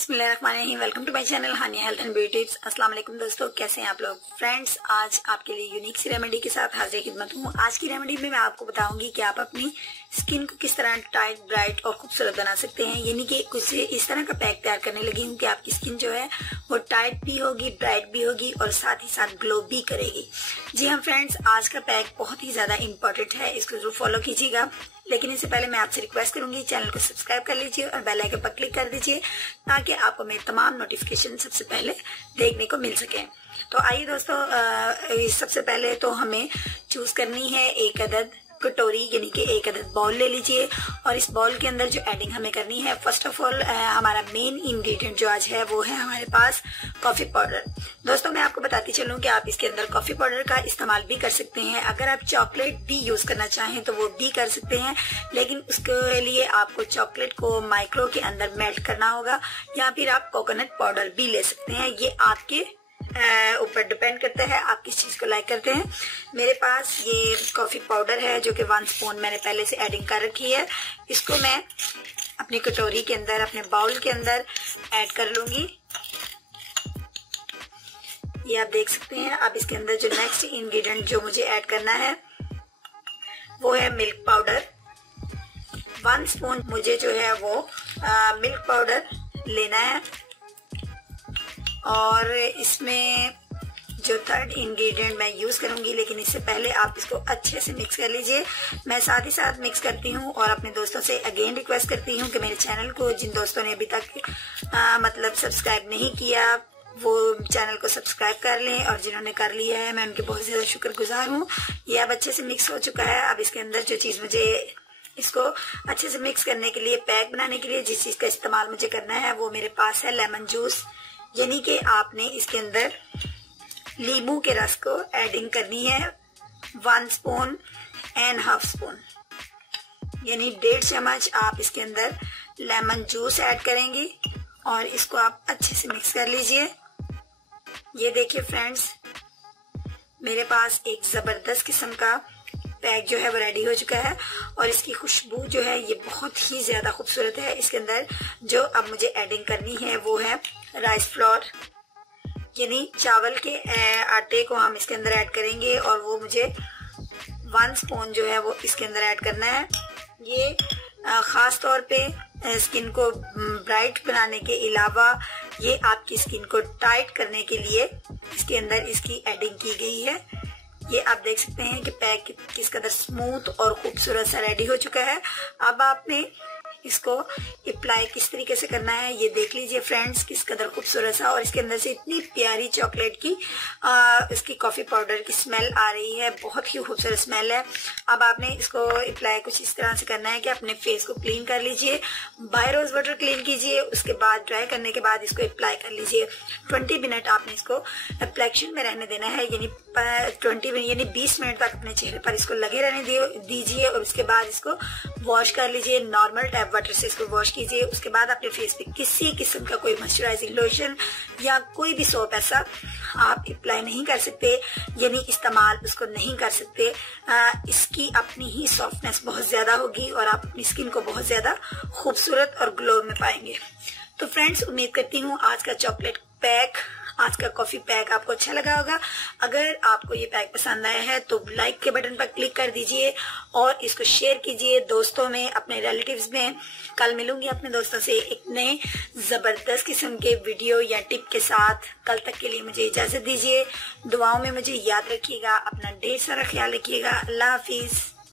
बिस्मिल्लाहिर्रहमानिर्रहीम। Welcome to my channel Haniya health and beauty tips. अस्सलाम वालेकुम दोस्तों, कैसे हैं आप लोग। फ्रेंड्स, आज आपके लिए यूनिक सी रेमेडी के साथ हाजिर खिदमत हूँ। आज की रेमेडी में मैं आपको बताऊंगी कि आप अपनी स्किन को किस तरह टाइट, ब्राइट और खूबसूरत बना सकते हैं। यानी कि कुछ इस तरह का पैक तैयार करने लगी हूँ कि आपकी स्किन जो है वो टाइट भी होगी, ब्राइट भी होगी और साथ ही साथ ग्लो भी करेगी। जी हाँ फ्रेंड्स, आज का पैक बहुत ही ज्यादा इम्पोर्टेंट है, इसको जरूर फॉलो कीजिएगा। लेकिन इससे पहले मैं आपसे रिक्वेस्ट करूंगी, चैनल को सब्सक्राइब कर लीजिए और बेल आइकन पर क्लिक कर दीजिए ताकि आपको मेरे तमाम नोटिफिकेशन सबसे पहले देखने को मिल सके। तो आइए दोस्तों, सबसे पहले तो हमें चूज करनी है एक अदद कटोरी, यानी कि एक अदद बाउल ले लीजिए और इस बाउल के अंदर जो एडिंग हमें करनी है, फर्स्ट ऑफ ऑल हमारा मेन इंग्रेडिएंट जो आज है वो है हमारे पास कॉफी पाउडर। दोस्तों, मैं आपको बताती चलूं कि आप इसके अंदर कॉफी पाउडर का इस्तेमाल भी कर सकते हैं। अगर आप चॉकलेट भी यूज करना चाहें तो वो भी कर सकते हैं, लेकिन उसके लिए आपको चॉकलेट को माइक्रो के अंदर मेल्ट करना होगा, या फिर आप कोकोनट पाउडर भी ले सकते हैं। ये आपके ऊपर डिपेंड करता है आप किस चीज को लाइक करते हैं। मेरे पास ये कॉफी पाउडर है जो कि 1 स्पून मैंने पहले से एडिंग कर रखी है। इसको मैं अपनी कटोरी के अंदर, अपने बाउल के अंदर ऐड कर लूंगी। ये आप देख सकते हैं। अब इसके अंदर जो नेक्स्ट इंग्रेडिएंट जो मुझे ऐड करना है वो है मिल्क पाउडर। 1 स्पून मुझे जो है वो मिल्क पाउडर लेना है और इसमें जो थर्ड इंग्रेडिएंट मैं यूज करूंगी, लेकिन इससे पहले आप इसको अच्छे से मिक्स कर लीजिए। मैं साथ ही साथ मिक्स करती हूँ और अपने दोस्तों से अगेन रिक्वेस्ट करती हूँ कि मेरे चैनल को, जिन दोस्तों ने अभी तक सब्सक्राइब नहीं किया, वो चैनल को सब्सक्राइब कर लें, और जिन्होंने कर लिया है मैं उनके बहुत ज्यादा शुक्रगुजार हूँ। ये अब अच्छे से मिक्स हो चुका है। अब इसके अंदर जो चीज मुझे इसको अच्छे से मिक्स करने के लिए, पैक बनाने के लिए जिस चीज का इस्तेमाल मुझे करना है वो मेरे पास है लेमन जूस। यानी कि आपने इसके अंदर नींबू के रस को एडिंग करनी है 1 स्पून एंड हाफ स्पून, यानी 1.5 चम्मच आप इसके अंदर लेमन जूस ऐड करेंगी और इसको आप अच्छे से मिक्स कर लीजिए। ये देखिए फ्रेंड्स, मेरे पास एक जबरदस्त किस्म का पैक जो है वो रेडी हो चुका है और इसकी खुशबू जो है ये बहुत ही ज्यादा खूबसूरत है। इसके अंदर जो अब मुझे एडिंग करनी है वो है राइस फ्लोर, यानी चावल के आटे को हम इसके अंदर ऐड करेंगे और वो मुझे 1 स्पून जो है वो इसके अंदर ऐड करना है। ये खास तौर पे स्किन को ब्राइट बनाने के अलावा ये आपकी स्किन को टाइट करने के लिए इसके अंदर इसकी एडिंग की गई है। ये आप देख सकते हैं कि पैक किस कदर स्मूथ और खूबसूरत सा रेडी हो चुका है। अब आपने इसको अप्लाई किस तरीके से करना है ये देख लीजिए फ्रेंड्स, किस कदर खूबसूरत सा, और इसके अंदर से इतनी प्यारी चॉकलेट की इसकी कॉफी पाउडर की स्मेल आ रही है, बहुत ही खूबसूरत स्मेल है। अब आपने इसको अप्लाई कुछ इस तरह से करना है कि अपने फेस को क्लीन कर लीजिए, बाय रोज वाटर क्लीन कीजिए, उसके बाद ड्राई करने के बाद इसको अप्लाई कर लीजिए। 20 मिनट आपने इसको एप्लेक्शन में रहने देना है, यानी 20 मिनट तक अपने चेहरे पर इसको लगे रहने दीजिए और उसके बाद इसको वॉश कर लीजिए। नॉर्मल टैप वाटर से इसको वॉश कीजिए। उसके बाद अपने फेस पे किसी किस्म का कोई मॉइस्चराइजिंग लोशन या कोई भी सोप ऐसा आप अप्लाई नहीं कर सकते, यानी इस्तेमाल उसको नहीं कर सकते। इसकी अपनी ही सॉफ्टनेस बहुत ज्यादा होगी और आप अपनी स्किन को बहुत ज्यादा खूबसूरत और ग्लो में पाएंगे। तो फ्रेंड्स, उम्मीद करती हूँ आज का चॉकलेट पैक, आज का कॉफी पैक आपको अच्छा लगा होगा। अगर आपको ये पैक पसंद आया है तो लाइक के बटन पर क्लिक कर दीजिए और इसको शेयर कीजिए दोस्तों में, अपने रिलेटिव्स में। कल मिलूंगी अपने दोस्तों से एक नए जबरदस्त किस्म के वीडियो या टिप के साथ। कल तक के लिए मुझे इजाजत दीजिए। दुआओं में मुझे याद रखिएगा, अपना ढेर सारा ख्याल रखिएगा। अल्लाह हाफिज।